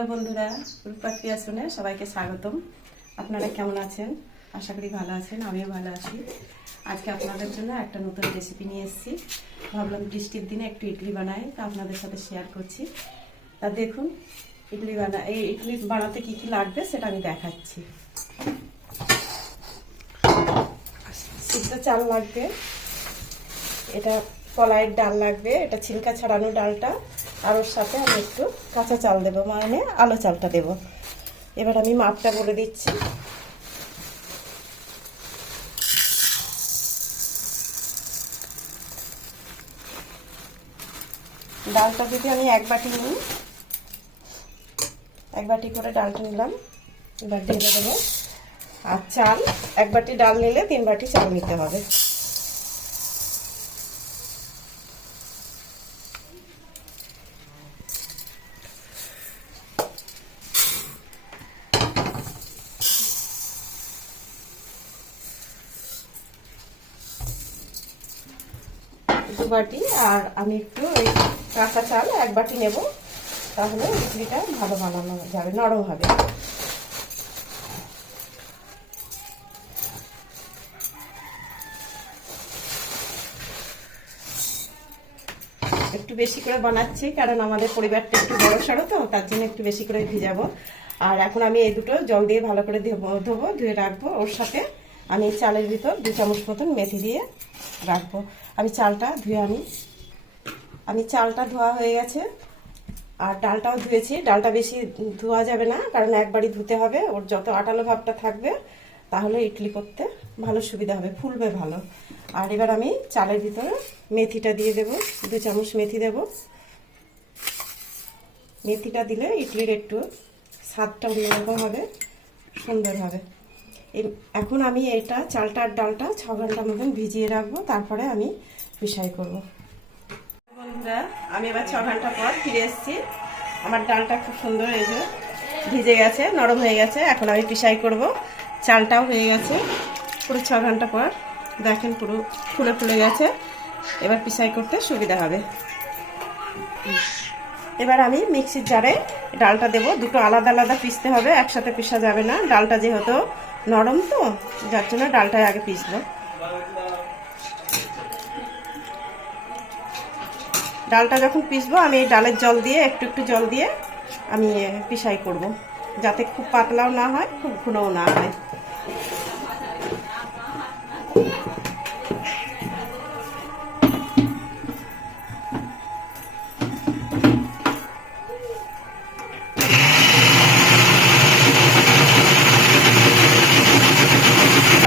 Hello বন্ধুরা, রূপা ক্রিয়েশনে সবাইকে স্বাগতম। আপনারা কেমন আছেন? আশা করি ভালো আছেন, আমিও ভালো আছি। আজকে আপনাদের জন্য একটা নতুন রেসিপি নিয়ে এসেছি। ভাবলাম বৃষ্টির দিনে একটু ইডলি বানাই, তা আপনাদের সাথে শেয়ার করছি। তা দেখুন এই ইডলি বানাতে কি কি লাগবে সেটা আমি দেখাচ্ছি। সিদ্ধ চাল লাগবে, এটা কলাইয়ের ডাল লাগবে, এটা ছিলকা ছাড়ানো ডালটা, আর ওর সাথে আমি একটু কাঁচা চাল দেবো, মানে আলো চালটা দেব। এবার আমি মাপটা বলে দিচ্ছি। ডালটা যদি আমি এক বাটি নিই, এক বাটি করে ডালটা নিলাম, এবার ঢেলে দেবো। আর চাল এক বাটি ডাল নিলে 3 বাটি চাল নিতে হবে। দু বাটি, আর আমি একটু ওই কাঁচা চাল 1 বাটি নেব, তাহলে ইডলিটা ভালো বানানো যাবে, নরম হবে। একটু বেশি করে বানাচ্ছি, কারণ আমাদের পরিবারটা একটু বড় সড়ো, তো তার জন্য একটু বেশি করে ভিজাবো। আর এখন আমি এই দুটো জল দিয়ে ভালো করে ধোবো, ধুয়ে রাখবো। ওর সাথে আমি চালের ভিতর 2 চামচ মতন মেথি দিয়ে রাখবো। আমি চালটা ধুয়ে আমি চালটা ধোয়া হয়ে গেছে, আর ডালটাও ধুয়েছি। ডালটা বেশি ধোয়া যাবে না, কারণ একবারই ধুতে হবে। ওর যত আটালো ভাবটা থাকবে, তাহলে ইডলি করতে ভালো সুবিধা হবে, ফুলবে ভালো। আর এবার আমি চালের ভিতরে মেথিটা দিয়ে দেব, 2 চামচ মেথি দেব। মেথিটা দিলে ইডলির একটু স্বাদটা অন্যরকম হবে, সুন্দর হবে। এখন আমি এটা চালটা আর ডালটা 6 ঘন্টা মতন ভিজিয়ে রাখবো, তারপরে আমি পিষাই করব। বন্ধুরা, আমি এবার 6 ঘন্টা পর ফিরে এসেছি। আমার ডালটা খুব সুন্দর এই যে ভিজে গেছে, নরম হয়ে গেছে। এখন আমি পিষাই করব। চালটাও হয়ে গেছে পুরো 6 ঘন্টা পর, দেখেন পুরো ফুলে ফুলে গেছে। এবার পিষাই করতে সুবিধা হবে। এবার আমি মিক্সির জারে ডালটা দেব। দুটো আলাদা আলাদা পিষতে হবে, একসাথে পিষা যাবে না। ডালটা যেহেতু নরম, তো যার জন্য ডালটা আগে পিষবো। ডালটা যখন পিষবো, আমি এই ডালের জল দিয়ে একটু একটু জল দিয়ে আমি পিষাই করব, যাতে খুব পাতলাও না হয়, খুব ঘনও না হয়।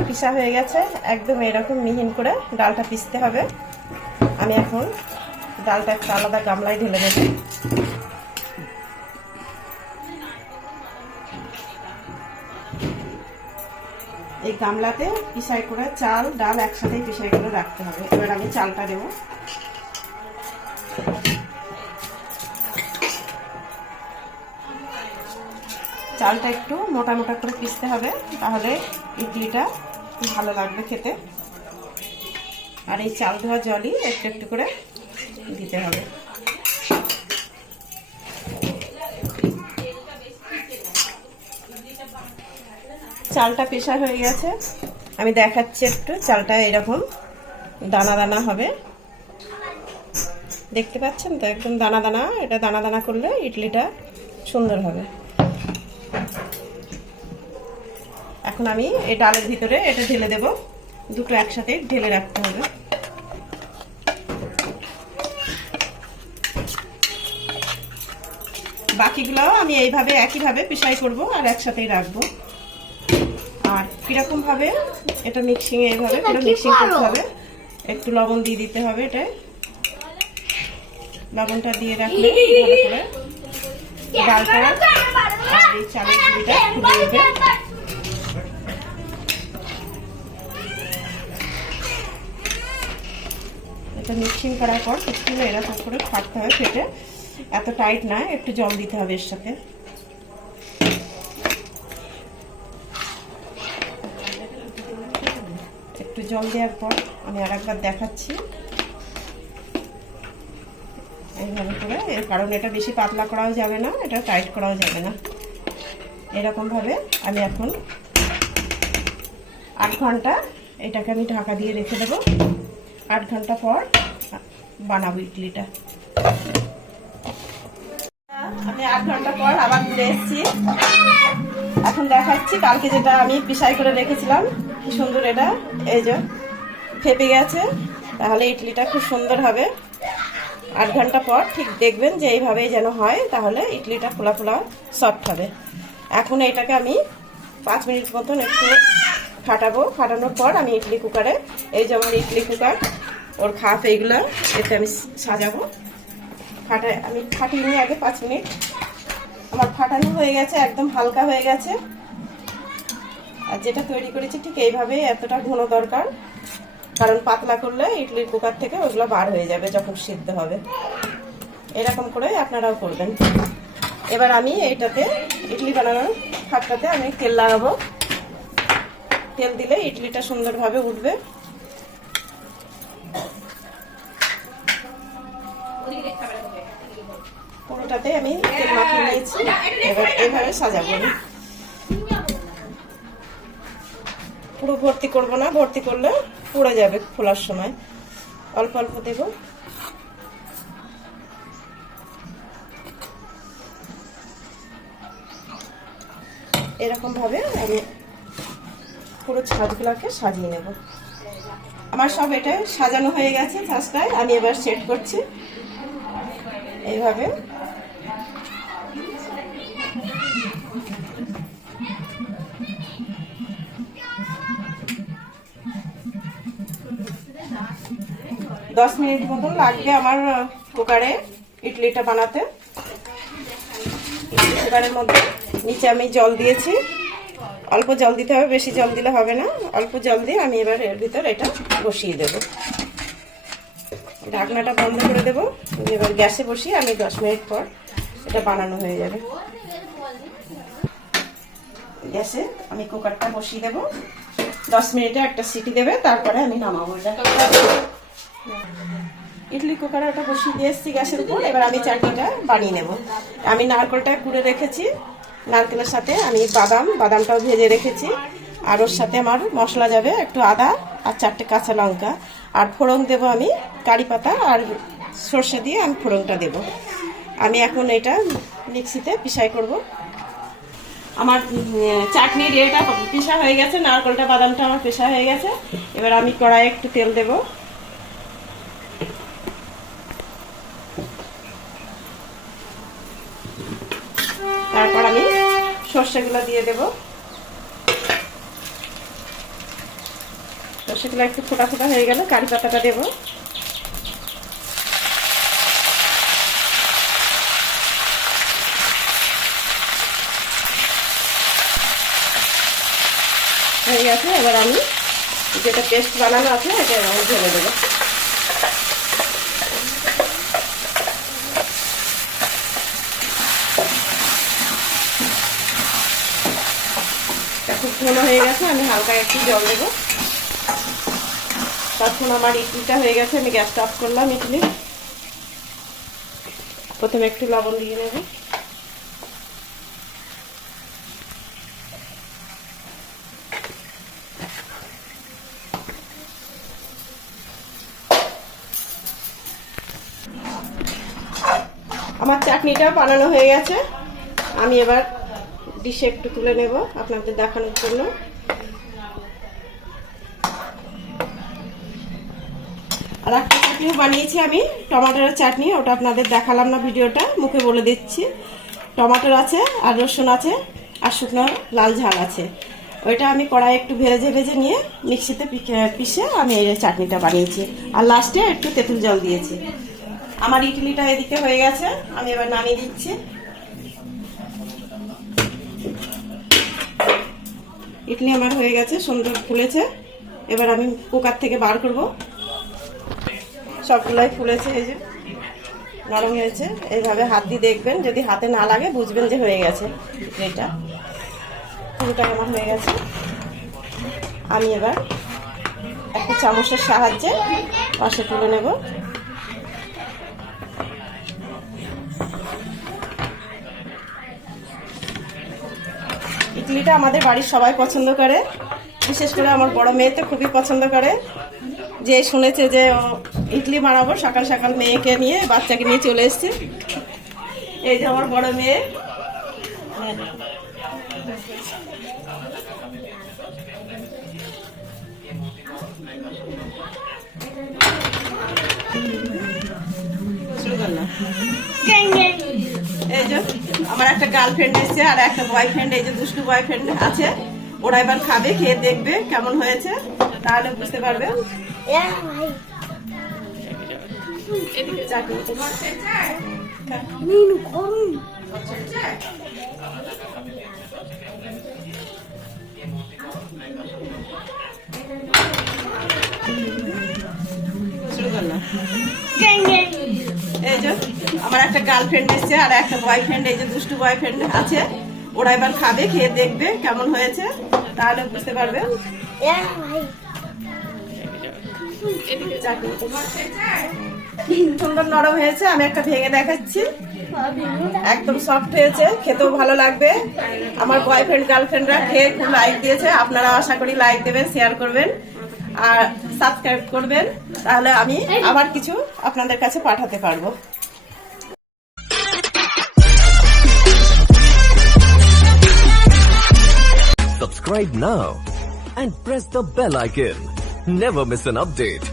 পিষা হয়ে গেছে, একদম এরকম মিহিন করে ডালটা পিষতে হবে। আমি এখন ডালটা একটা আলাদা গামলায় ঢেলে নেব। এই গামলাতে পিষাই করে চাল ডাল একসাথেই পিষাই করে রাখতে হবে। এবার আমি চালটা দেব। চালটা একটু মোটা মোটা করে পিষতে হবে, তাহলে ইডলিটা ভালো লাগবে খেতে। আর এই চাল ধোয়া জলই একটু একটু করে দিতে হবে। চালটা পেশা হয়ে গেছে, আমি দেখাচ্ছি একটু। চালটা এরকম দানা দানা হবে, দেখতে পাচ্ছেন তো, একদম দানা দানা। এটা দানা দানা করলে ইডলিটা সুন্দর হবে। এখন আমি এই ডালের ভিতরে এটা ঢেলে দেব। দুটো একসাথে ঢেলে রাখতে হবে। বাকিগুলো আমি এইভাবে একইভাবে পিষাই করব, আর একসাথেই রাখবো। আর কিরকম ভাবে এটা মিক্সিং, এইভাবে পুরো মিক্সিং করতে হবে। একটু লবণ দিয়ে দিতে হবে। এটা লবণটা দিয়ে রাখলে ভালো করে ডালটা আর এই চালের গুঁড়িটা ফুটে উঠবে। এটা মিক্সিং করার পর কিছুক্ষণ এরকম করে ফাটতে হবে, ফেটে। এত টাইট না, একটু জল দিতে হবে এর সাথে। একটু জল দেওয়ার পর আমি আরেকবার দেখাচ্ছি। এইভাবে করে, এর কারণ এটা বেশি পাতলা করাও যাবে না, এটা টাইট করাও যাবে না। এরকমভাবে আমি এখন 8 ঘন্টা এটাকে আমি ঢাকা দিয়ে রেখে দেবো। 8 ঘন্টা পর বানাবো ইডলিটা। আমি 8 ঘন্টা পর আবার ঘুরে এসেছি। এখন দেখাচ্ছি কালকে যেটা আমি পিসাই করে রেখেছিলাম, কি সুন্দর এটা এই যে ফেপে গেছে। তাহলে ইডলিটা খুব সুন্দর হবে। 8 ঘন্টা পর ঠিক দেখবেন যে এইভাবেই যেন হয়, তাহলে ইডলিটা ফোলা ফোলা সফট হবে। এখন এটাকে আমি 5 মিনিট মতন একটু ফাটাবো। ফাটানোর পর আমি ইডলি কুকারে, এই যে আমার ইডলি কুকার, ওর খাপ এইগুলো এতে আমি সাজাবো। আমি ফাটিয়ে নিই আগে 5 মিনিট। আমার ফাটানো হয়ে গেছে, একদম হালকা হয়ে গেছে। আর যেটা তৈরি করেছি ঠিক এইভাবে, এতটা ঘন দরকার, কারণ পাতলা করলে ইডলির কুকার থেকে ওগুলো বার হয়ে যাবে যখন সিদ্ধ হবে। এরকম করে আপনারাও করবেন। এবার আমি এইটাতে ইডলি বানানোর খাপটাতে আমি তেল লাগাবো। তেল দিলে ইডলিটা সুন্দরভাবে উঠবে। পুরোটাতে আমি তেল মাখিয়ে নিয়েছি। এবার এইভাবে সাজাবো। পুরো ভর্তি করব না, ভর্তি করলে পুড়ে যাবে খোলার সময়। অল্প অল্প দেব। এরকম ভাবে আমি পুরো ছাদগুলোকে সাজিয়ে নেব। আমার সব এটা সাজানো হয়ে গেছে। ফার্স্টটায় আমি এবার সেট করছি এইভাবে। দশ মিনিট মতন লাগবে আমার কুকারে ইডলিটা বানাতে। কুকারের মধ্যে নিচে আমি জল দিয়েছি। অল্প জল দিতে হবে, বেশি জল দিলে হবে না। অল্প জল দিয়ে আমি এবার এর ভিতর এটা বসিয়ে দেব। ঢাকনাটা বন্ধ করে দেব। এবার গ্যাসে বসিয়ে আমি 10 মিনিট পর এটা বানানো হয়ে যাবে। গ্যাসে আমি কুকারটা বসিয়ে দেব। 10 মিনিটে একটা সিটি দেবে, তারপরে আমি নামাবো। ইডলি কুকারে ওটা বসিয়ে দিয়ে এসেছি গ্যাসের উপর। এবার আমি চাটনিটা বানিয়ে নেব। আমি নারকেলটা কুড়ে রেখেছি। নারকেলের সাথে আমি বাদামটাও ভেজে রেখেছি। আর ওর সাথে আমার মশলা যাবে একটু আদা আর 4টে কাঁচা লঙ্কা। আর ফোড়ন দেবো আমি কারি পাতা আর সর্ষে দিয়ে আমি ফোড়নটা দেব। আমি এখন এটা মিক্সিতে পিসাই করব। আমার চাটনির এটা পিসা হয়ে গেছে। নারকেলটা বাদামটা আমার পিসা হয়ে গেছে। এবার আমি কড়াইয়ে একটু তেল দেব। তারপর আমি সর্ষেগুলো দিয়ে দেব। সর্ষেগুলো একটু ফোটা ফোটা হয়ে গেলে কারি পাতাটা দেব। হয়ে গেছে। এবার আমি যেটা পেস্ট বানানো আছে এটা আমি ঢেলে দেবো। খুব ঘন হয়ে গেছে। আমি হালকা একটু জল দেবো। তখন আমার ইডলিটা হয়ে গেছে। আমি গ্যাসটা অফ করলাম। ইডলি প্রথমে একটু লবণ দিয়ে নেব। আমার চাটনিটা বানানো হয়ে গেছে। আমি এবার ডিশে একটু তুলে নেব আপনাদের দেখানোর জন্য। আর একটা চাটনিও বানিয়েছি আমি, টমেটোর চাটনি। ওটা আপনাদের দেখালাম না ভিডিওটা, মুখে বলে দিচ্ছি। টমেটোর আছে আর রসুন আছে আর শুকনো লাল ঝাল আছে। ওইটা আমি কড়াই একটু ভেজে ভেজে নিয়ে মিক্সিতে পিষে আমি এই চাটনিটা বানিয়েছি। আর লাস্টে একটু তেঁতুল জল দিয়েছি। আমার ইডলিটা এদিকে হয়ে গেছে। আমি এবার নামিয়ে দিচ্ছি। ইডলি আমার হয়ে গেছে, সুন্দর ফুলেছে। এবার আমি কুকার থেকে বার করব। সবগুলাই ফুলেছে, এই যে নরম হয়েছে। এইভাবে হাত দিয়ে দেখবেন, যদি হাতে না লাগে বুঝবেন যে হয়ে গেছে। এটা পুরোটা আমার হয়ে গেছে। আমি এবার একটা চামচের সাহায্যে পাশে তুলে নেব। ইডলিটা আমাদের বাড়ির সবাই পছন্দ করে, বিশেষ করে আমার বড় মেয়ে তো খুবই পছন্দ করে। যে শুনেছে যে ইডলি বানাবো, সকাল সকাল মেয়েকে নিয়ে বাচ্চাকে নিয়ে চলে এসেছে। এই যে আমার বড় মেয়ে, শুরু করলাম। এই যে আমার একটা গার্লফ্রেন্ড এসছে আর একটা বয়ফ্রেন্ড, এই যে দুষ্টু বয়ফ্রেন্ড আছে, ওরা এবার খাবে, খেয়ে দেখবে কেমন হয়েছে, তাহলে বুঝতে পারবে। শুরু করলাম। এই যে আমার একটা গার্লফ্রেন্ড এসছে আর একটা বয়ফ্রেন্ড, এই যে দুষ্টু বয়ফ্রেন্ড আছে, ওরা এবার খাবে, খেয়ে দেখবে কেমন হয়েছে, তাহলে বুঝতে পারবে। সুন্দর নরম হয়েছে, আমি একটা ভেঙে দেখাচ্ছি, একদম সফট হয়েছে, খেতেও ভালো লাগবে। আমার বয়ফ্রেন্ড গার্লফ্রেন্ডরা খেয়ে খুব লাইক দিয়েছে, আপনারা আশা করি লাইক দেবেন, শেয়ার করবেন আর সাবস্ক্রাইব করবেন, তাহলে আমি আবার কিছু আপনাদের কাছে পাঠাতে পারবো। Subscribe now and press the bell icon. Never miss an update.